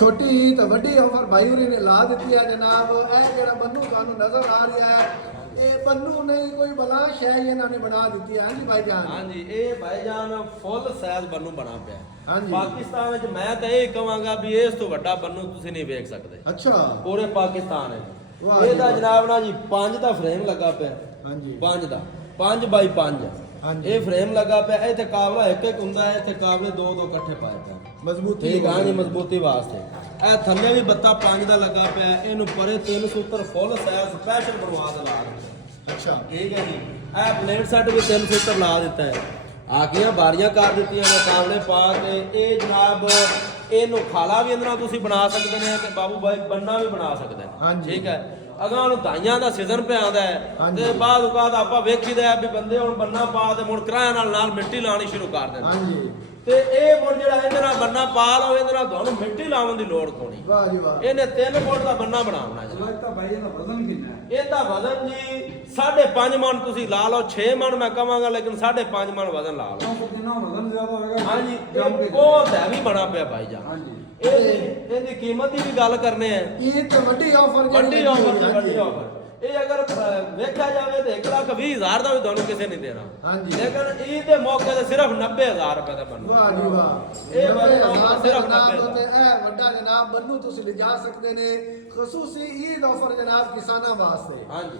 छोटी तो वड्डी ऑफर भाई होरी ने ला दी है जनाब। ए जेड़ा बन्नू तुहानू नजर आ रहा है ये बन्नू नहीं कोई बलाश है, ये इन्होंने बना दी है। हाँ जी भाईजान, हाँ जी, ये भाईजान फुल साइज बन्नू बना पिया। हाँ जी। पाकिस्तान में मैं तो यही कहूँगा भी इस तो वड्डा बन्नू तुसीं नहीं वेख सकते अच्छा पूरे पाकिस्तान है। वाह जी, ਇਹਦਾ ਜਨਾਬ ਨਾ ਜੀ 5 ਦਾ ਫਰੇਮ ਲੱਗਾ ਪਿਆ। हाँ जी 5 ਦਾ 5 ਬਾਈ 5 हाँ जी। ਇਹ ਫਰੇਮ ਲੱਗਾ ਪਿਆ। ਇੱਥੇ ਕਾਬਲਾ ਇੱਕ ਇੱਕ ਹੁੰਦਾ ਹੈ, ਇੱਥੇ ਕਾਬਲੇ ਦੋ ਦੋ ਇਕੱਠੇ ਪਾਏ ਪਏ। मजबूती ਠੀਕ ਆ ਜੀ, ਮਜ਼ਬੂਤੀ ਵਾਸਤੇ। ਇਹ ਥੱਲੇ ਵੀ ਬੱਤਾ 5 ਦਾ ਲੱਗਾ ਪਿਆ। ਇਹਨੂੰ ਪਰੇ 3 ਸੂਤਰ ਫੁੱਲ ਸਾਈਜ਼ ਸਪੈਸ਼ਲ ਬਣਵਾ ਕੇ ਲਾ ਦਿੱਤਾ। अच्छा ਠੀਕ ਹੈ ਜੀ। ਇਹ ਪਲੇਟ ਸੈੱਟ ਵੀ 3 ਸੂਤਰ ਲਾ ਦਿੱਤਾ ਹੈ। ਆਗੀਆਂ ਬਾਰੀਆਂ ਕਰ ਦਿੱਤੀਆਂ ਨੇ ਕਾਬਲੇ ਪਾ ਕੇ। ਇਹ ਜਨਾਬ ਇਹਨੂੰ ਖਾਲਾ ਵੀ ਅੰਦਰੋਂ ਤੁਸੀਂ ਬਣਾ ਸਕਦੇ ਨੇ ਤੇ ਬਾਬੂ ਬਾਈ ਬੰਨਾ ਵੀ ਬਣਾ ਸਕਦੇ ਨੇ। ਹਾਂਜੀ। ਠੀਕ ਹੈ। ਅਗਾਂ ਨੂੰ ਦਾਈਆਂ ਦਾ ਸੀਜ਼ਨ ਪਿਆ ਆਉਂਦਾ ਹੈ ਹਾਂਜੀ। ਤੇ ਬਾਅਦ ਉਕਾਦ ਆਪਾਂ ਵੇਖੀਦਾ ਵੀ ਬੰਦੇ ਹੁਣ ਬੰਨਾ ਪਾ ਤੇ ਮੁੜ ਕਿਰਾਇਆ ਨਾਲ ਮਿੱਟੀ ਲਾਣੀ ਸ਼ੁਰੂ ਕਰ ਦਿੰਦੇ। हाँ जी ਤੇ ਇਹ ਮੁੜ ਜਿਹੜਾ ਇਹਦੇ ਨਾਲ ਬੰਨਾ ਪਾ ਲਓ, ਇਹਦੇ ਨਾਲ ਤੁਹਾਨੂੰ ਮਿੱਟੀ ਲਾਉਣ ਦੀ ਲੋੜ ਕੋਣੀ। वाह जी वाह। ਇਹਨੇ 3 ਫੁੱਟ ਦਾ ਬੰਨਾ ਬਣਾਉਣਾ ਜੀ। ਲੱਗਦਾ ਭਾਈ ਇਹਦਾ ਵਜ਼ਨ ਕਿੰਨਾ ਹੈ? ਇਹਦਾ ਵਜ਼ਨ ਜੀ 5.5 ਮਣ ਤੁਸੀਂ ਲਾ ਲਓ। 6 ਮਣ ਮੈਂ ਕਹਾਂਗਾ ਲੇਕਿਨ 5.5 ਮਣ ਵਜ਼ਨ ਲਾ ਲਓ। ਕਿਉਂਕਿ ਜਿੰਨਾ ਵਜ਼ਨ ਜ਼ਿਆਦਾ ਹੋਵੇਗਾ ਹਾਂਜੀ, ਜੰਮ ਕੇ ਇਹ ਬਹੁਤ ਹੈਵੀ ਬਣਾ ਪਿਆ ਭਾਈ ਜਾਨ। ਹਾਂਜੀ। ਇਹਦੀ ਕੀਮਤ ਦੀ ਵੀ ਗੱਲ ਕਰਨੇ ਆ। ये तो वड्डी ऑफर ਵੱਡੀ ਆਫਰ ਜੀ, ਵੱਡੀ ਆਫਰ। ਇਹ ਅਗਰ ਵੇਖਿਆ ਜਾਵੇ ਤੇ 1,20,000 ਦਾ ਵੀ ਤੁਹਾਨੂੰ ਕਿਸੇ ਨਹੀਂ ਦੇਣਾ। ਹਾਂਜੀ। ਲੇਕਿਨ ਈਦ ਦੇ ਮੌਕੇ ਤੇ ਸਿਰਫ 90,000 ਰੁਪਏ ਦਾ ਬਣਨਾ। वाह जी वाह। ਇਹ ਭਾਈ जनाब ਸਿਰਫ 90,000 ਤੇ ਇਹ ਵੱਡਾ ਜਨਾਬ ਬੰਨੂ ਤੁਸੀਂ ਲਿਜਾ ਸਕਦੇ ਨੇ ਖਸੂਸੀ ਈਦ ਆਫਰ ਜਨਾਬ ਕਿਸਾਨਾਂ ਵਾਸਤੇ। ਹਾਂਜੀ।